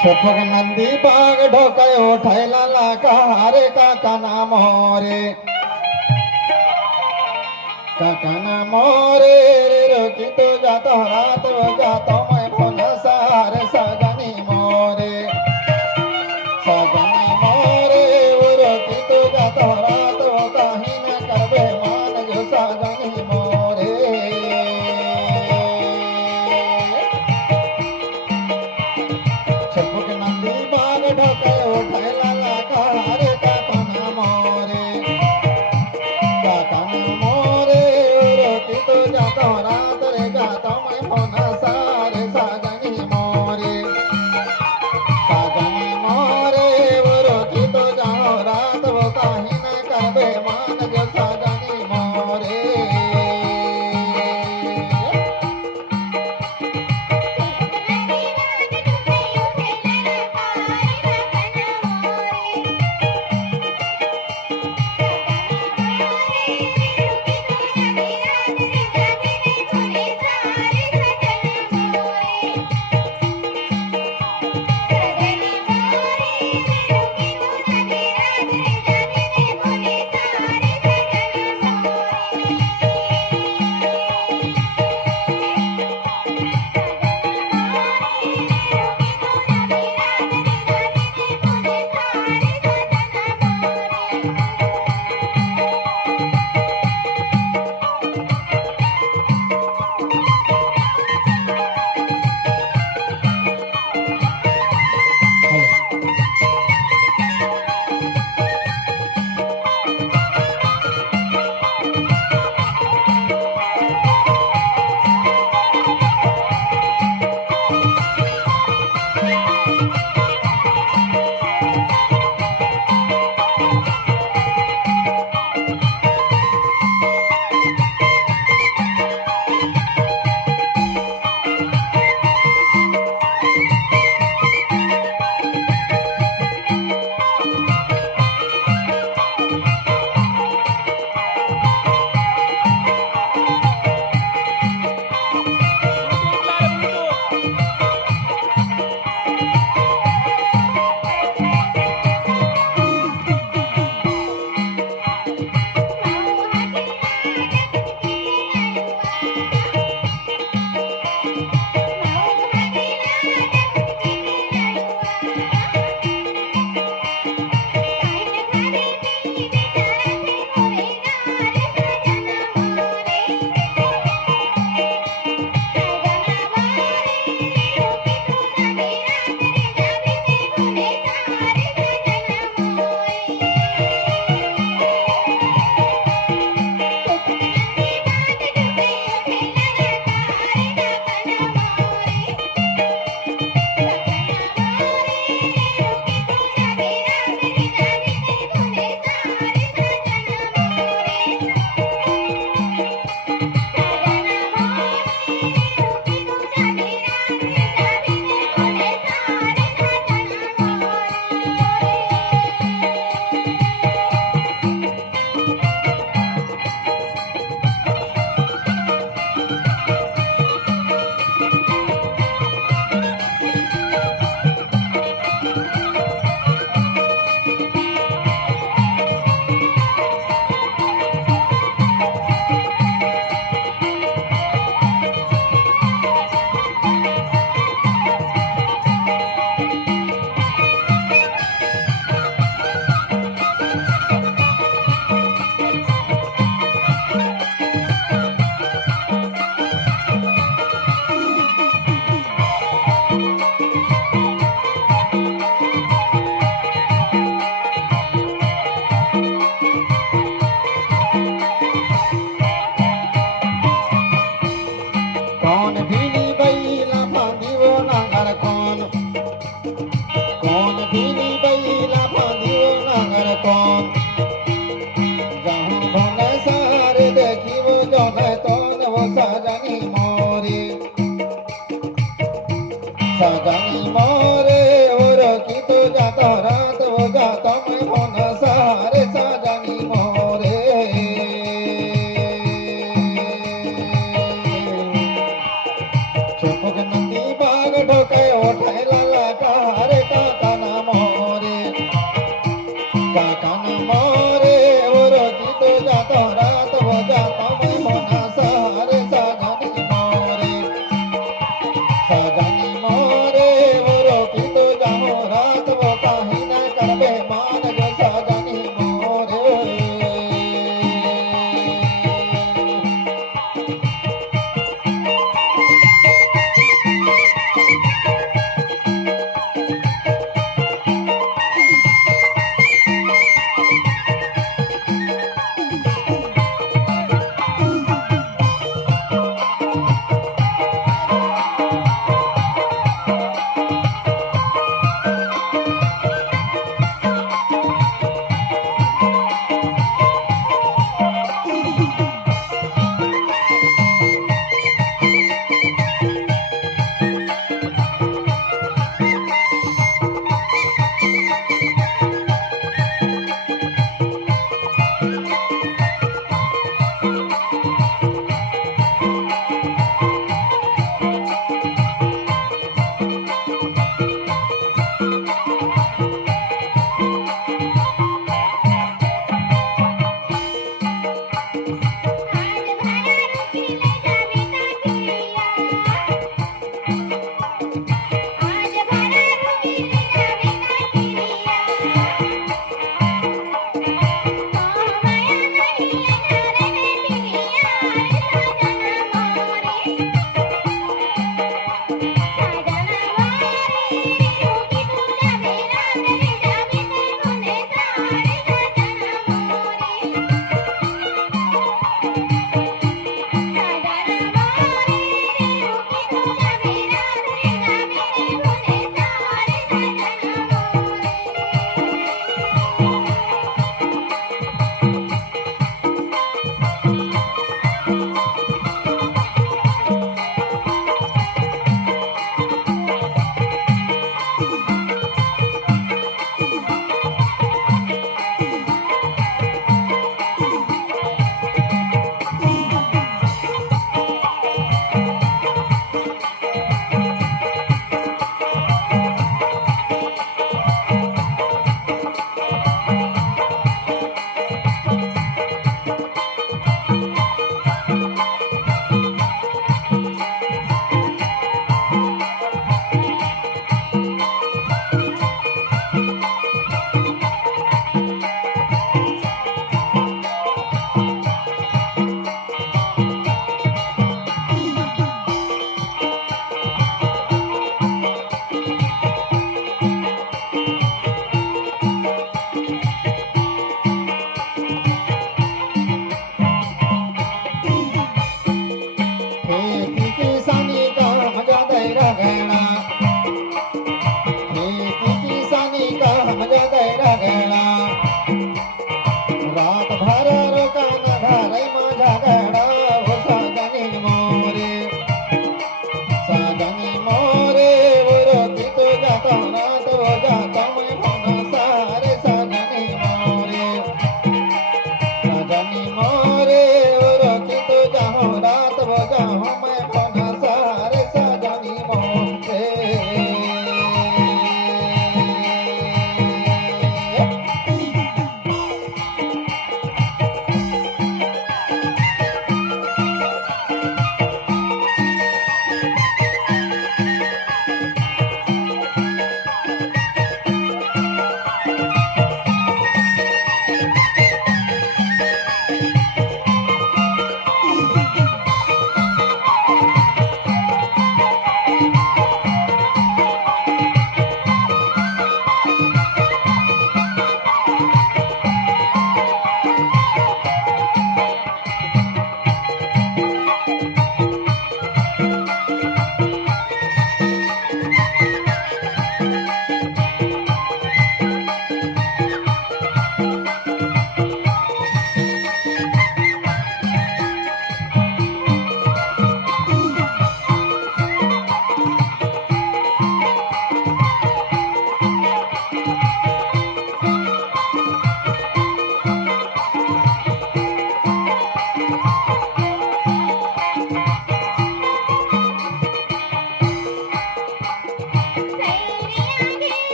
छपक नंदी बाग ढोकाय उठायला लाका हरे काका नाम रे काका नाम रे रोकी तो जातो रात जातो मैं फोन सारे सगनी मोरे सगनी मोरे रोकी तो जातो रात कहीं न करबे मान जो सगनी मोरे छपक नंदी बाग ढोकाय उठायला लाका हरे काका नाम रे काका नाम रे रोकी तो जातो रात रे जातो मैं फोन सारे सगनी मोरे सगनी मोरे रोकी तो जाओ रात वो कहीं न करबे मान जो सगनी मोरे कौन भीनी बैला फांदियो नांगर कौन भीनी बैला फांदियो नांगर कौन जहाँ भोले सारे देखी वो जो है तो वो सगनी मोरे और की तो जाता रात वो जाता मैं भोले सारे सगनी मोरे छपक नंदी बाग ढोके उठायला लाका हरे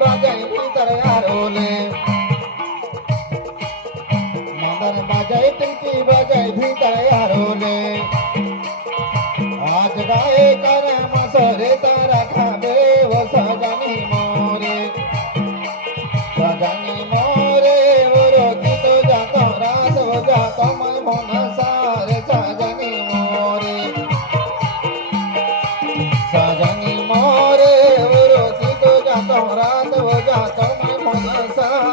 বাজাই ভিতরে আরোলে মদন বাজাই টিঙ্কি বাজাই ভিতরে আরোলে আজ গায়ে করে মসরে তারা খাবে ও সজনী মোরে সজনী মোরে ওরো গীত যাত রাত ও যাত মন সারে সজনী মোরে সজনী মোরে ওরো গীত যাত রাত ও যাত মন সারে